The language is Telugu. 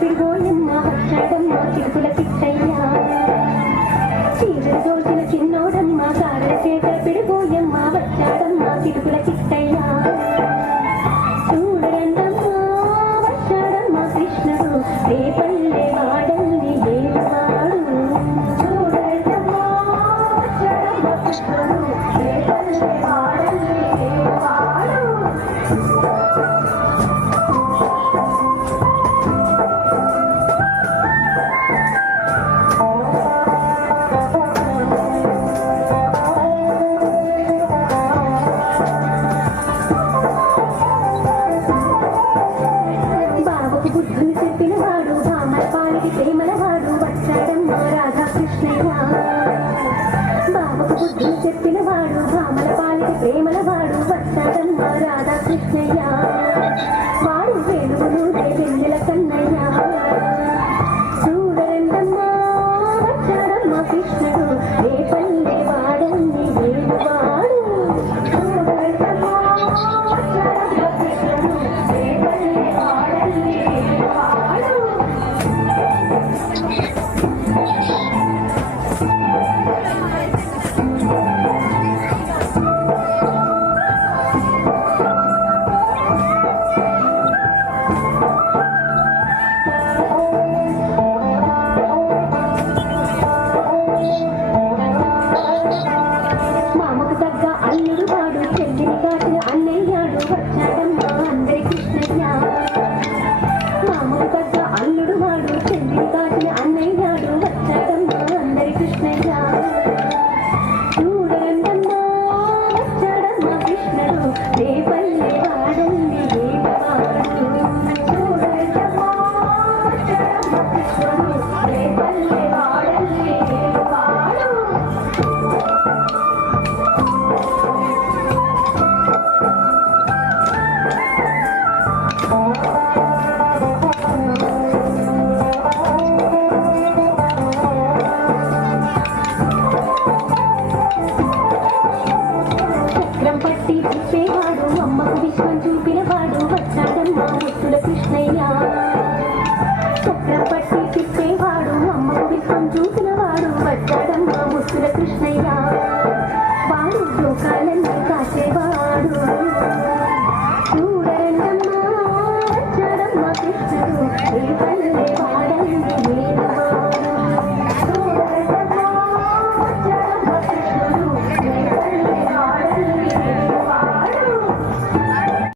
పిడిగోయమ్మ వచ్చాడమ్మ చిరుకుల పిచ్చయ్య చీరలు దోచిన చిన్నోడమ్మ కారల చేత పిడిగోయమ్మ వచ్చాడమ్మ చిరుకుల పిచ్చయ్య చూడరండమ్మ వచ్చాడమ్మ కృష్ణుడు రేపల్లె వాడల్ని ఏలువాడు చూడరండమ్మ వచ్చాడమ్మ కృష్ణుడు రేపల్లె వాడల్ని ఏలువాడు బుద్ధులు చెప్పినవాడు భామల పాలికి ప్రేమలవాడు వచ్చాడమ్మ రాధాకృష్ణయ్య బాబకు బుద్ధులు చెప్పినవాడు భామల పాలికి ప్రేమలవాడు వచ్చాడమ్మ రాధాకృష్ణయ్య వాడు వెలుగులు వెన్నెల కన్నయ్య చూడరండమ్మ వచ్చాడమ్మ కృష్ణుడు రేపల్లె వాడల్ని ఏలువాడు చూడరండమ్మ వచ్చాడమ్మ కృష్ణుడు రేపల్లె వాడల్ని మామకు తగ్గ అల్లుడు వాడు చెల్లిని కాచిన అన్నయ్యాడు వచ్చాడమ్మ అందరి కృష్ణయ్య మామకు తగ్గ అల్లుడు వాడు చెల్లిని కాచిన అన్నయ్యాడు వచ్చాడమ్మ అందరి కృష్ణయ్య చూడరండమ్మ వచ్చాడమ్మ కృష్ణుడు రేపల్లె వాడల్ని ఏలువాడు చూడరండమ్మ వచ్చాడమ్మ కృష్ణుడు రేపల్లె వాడల్ని ఏలువాడు చక్రం పట్టి తిప్పేవాడు అమ్మకు విశ్వం చూపినవాడు వచ్చాడమ్మ ముత్తుల కృష్ణయ్య చక్రం పట్టి తిప్పేవాడు అమ్మకు విశ్వం చూపిన